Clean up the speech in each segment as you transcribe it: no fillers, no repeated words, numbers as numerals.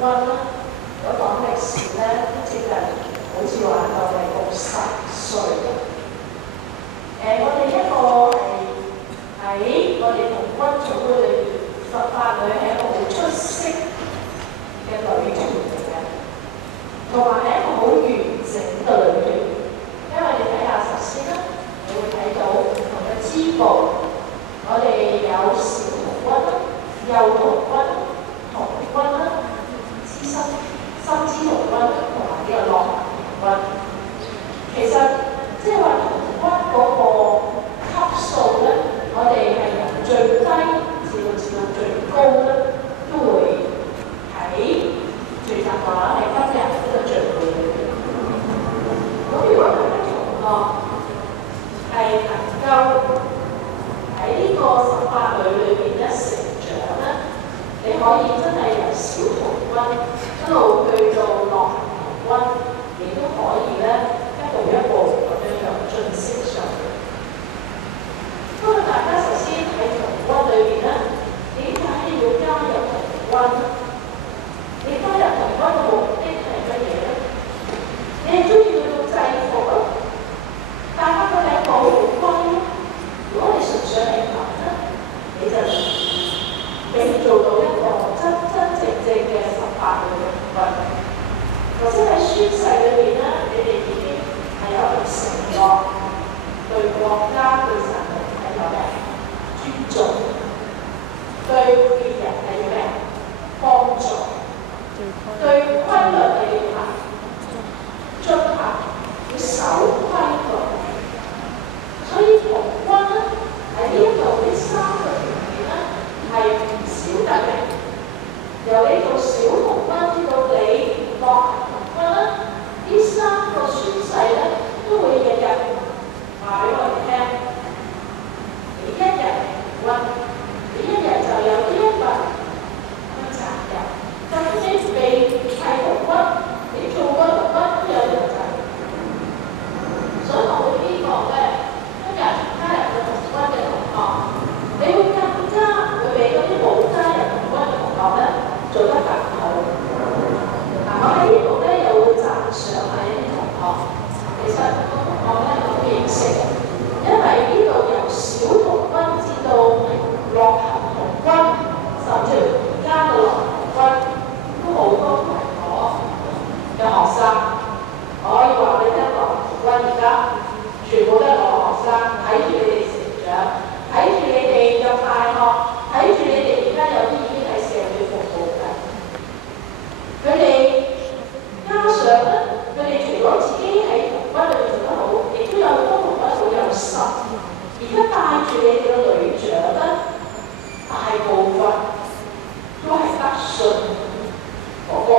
軍啦，如果講歷史咧，都接近好似話就係到10歲。我哋一個喺我哋童軍總會裏邊，18女係一個好出色嘅女團嚟嘅，同埋係一個好完整嘅女團。因為你睇下首先啦，你會睇到唔同嘅支部，我哋有小童軍啦、幼童軍、童軍啦、資深資童軍同埋呢個樂童軍。其實即係話童軍嗰個級數咧，我哋係由最低至到最高咧，都會喺聚集話喺今日呢個聚會裏邊。咁如果大家同學係能夠喺呢個18女裏邊咧成長咧，你可以真係由小童軍一路去到樂童軍，你都可以咧一步一步咁樣進升上去。不過大家首先喺童軍裏邊咧，點解要加入童軍？你加入童軍嘅目的係乜嘢咧？你係中意佢個制服咯，大家個領帽好威咯。如果你純粹係咁咧，你就未做到一個真正嘅18女嘅童軍。頭先喺宣誓裏邊咧，你哋已經係有個承諾，對國家對神係有咩尊重，對別人係要咩幫助，對規律係要遵行，要守規矩。所以童軍咧喺呢一度呢3個條件咧係唔少得嘅。由你做小童軍至到你樂童軍咧，呢3個宣誓咧都會日日話俾我哋聽。你一日童軍，你一日就有呢一份責任。就算你未係童軍，你做過童軍都有呢個責任。所以我會希望咧，今日加入咗童軍嘅同學，你會更加會比嗰啲冇加入童軍嘅同學咧做得更好。我喺呢度咧又會讚賞下一啲同學。其實個同學咧我都認識，因為呢度由小童軍至到樂行童軍，甚至而家嘅樂童軍，都好多都係我嘅學生。我可以話俾你聽，樂童軍而家全部都係我嘅學生，睇住你哋成長，睇住你哋入大學，睇住你哋而家有啲已經喺社會服務緊。佢哋加上咧，佢哋除咗自己喺童軍裏面做得好，亦都有好多童軍好有心。而家帶住你哋嘅女長咧，大部分都係德信嗰個。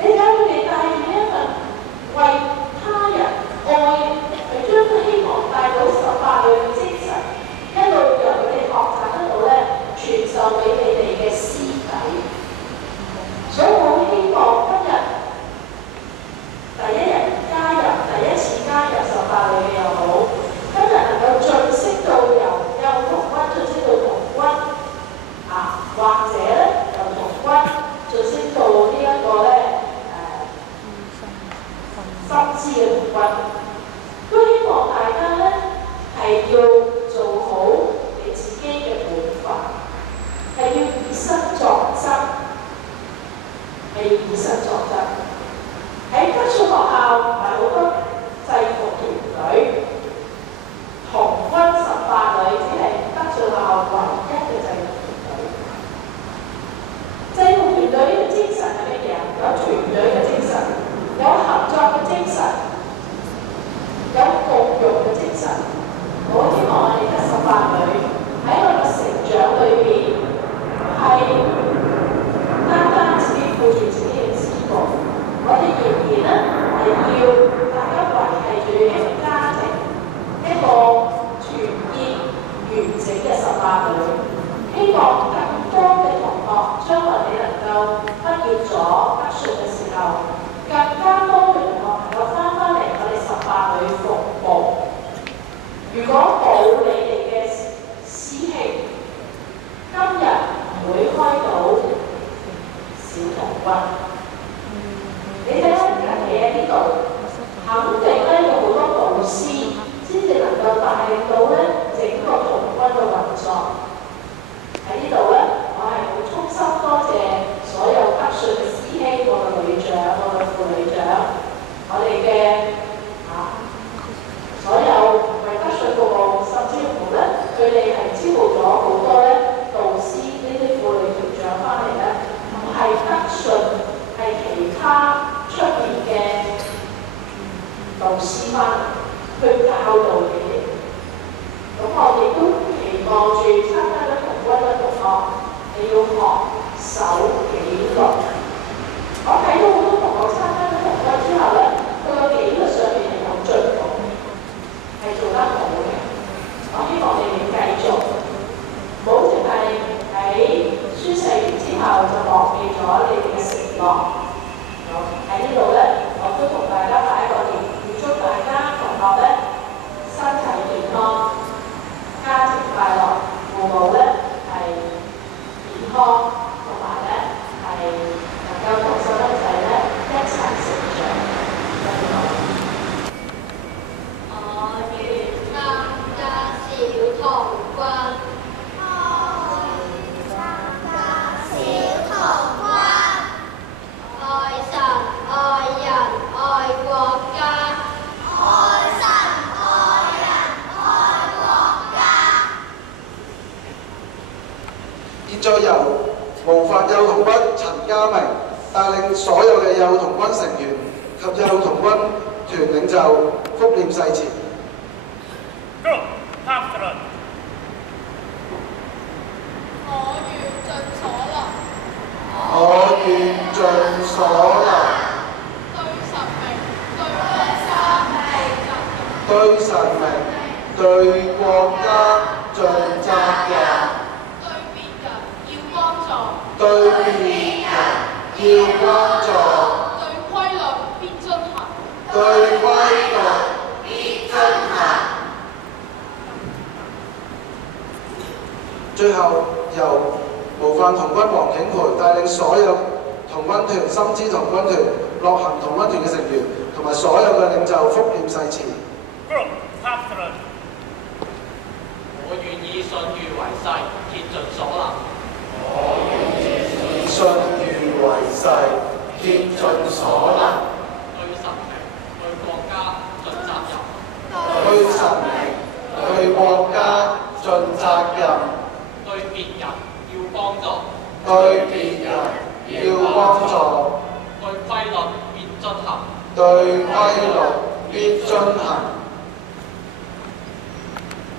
你睇佢哋帶住呢一份為他人愛，佢將希望帶到18女嘅精神，一路由佢哋學習得到咧，傳授俾你哋嘅師弟。所以我好希望今日第一日加入，第一次加入18女嘅又好，今日能夠晉升到由幼童軍晉升到童軍或者咧由童軍晉升到呢一個咧深資嘅童軍，都希望大家咧係要做好你自己嘅本分，係要以身作則，係要以身作則。喺德信學校唔係好多制服團隊，童軍18女只係德信學校唯一嘅制服團隊。制服團隊嘅精神係乜嘢？有團隊嘅精神，有合作嘅精神，有共融嘅精神。我希望我哋嘅18女喺我嘅成長裏邊係單自己顧住自己嘅自覺，我哋仍然咧係要大家維係住一個家庭，一個團結完整嘅18女。希望更多嘅同學將來你能夠畢業咗德信嘅時候，更加多嘅同學能夠翻嚟我哋18女服務。如果冇你哋嘅師兄，今日唔會開到軍。你睇下而家企喺呢度，肯定咧有好多導師先至能夠帶領到咧整個童軍嘅運作。喺呢度咧，我係好衷心多謝所有德信嘅師兄，我嘅女長、我嘅副女長，我哋嘅所有為德信服務，甚至乎咧，佢哋係招募咗好多咧導師呢啲婦女團長翻嚟咧，唔係德信，係其他出面嘅導師翻嚟去教導你哋。咁我亦都期望住參加咗童軍嘅同學，你要學守紀律。我睇到好多同學參加咗童軍之後咧，佢個紀律上面係有進步，係做得好嘅。我希望你哋繼續，唔好淨係喺宣誓完之後就忘記咗你哋嘅承諾。喺呢度咧，我都同大家拜一個年，預祝大家同學咧身體健康，家庭快樂，父母咧係健康，同埋咧係能夠同細蚊仔咧一齊成長。我願參加小童軍。愛神、愛人、愛國家。愛神、愛人、愛國家。現在由模範幼童軍陳家明帶領所有嘅幼童軍成員及幼童軍團領袖復念誓詞。Go, after 我願盡所能。對神明、對國家盡責任。對別人要幫助。對規律必遵行。最後由模範童軍黃景培帶領所有童軍團、深資童軍團、樂行童軍團嘅成員同埋所有嘅領袖復念誓詞。我願以信譽為誓，竭盡所能。我願以信譽為誓，竭盡所能。對神明、對國家盡責任。對神明、對國家盡責任。對別人要幫助。對別人要幫助。對規律必遵行。對規律必遵行。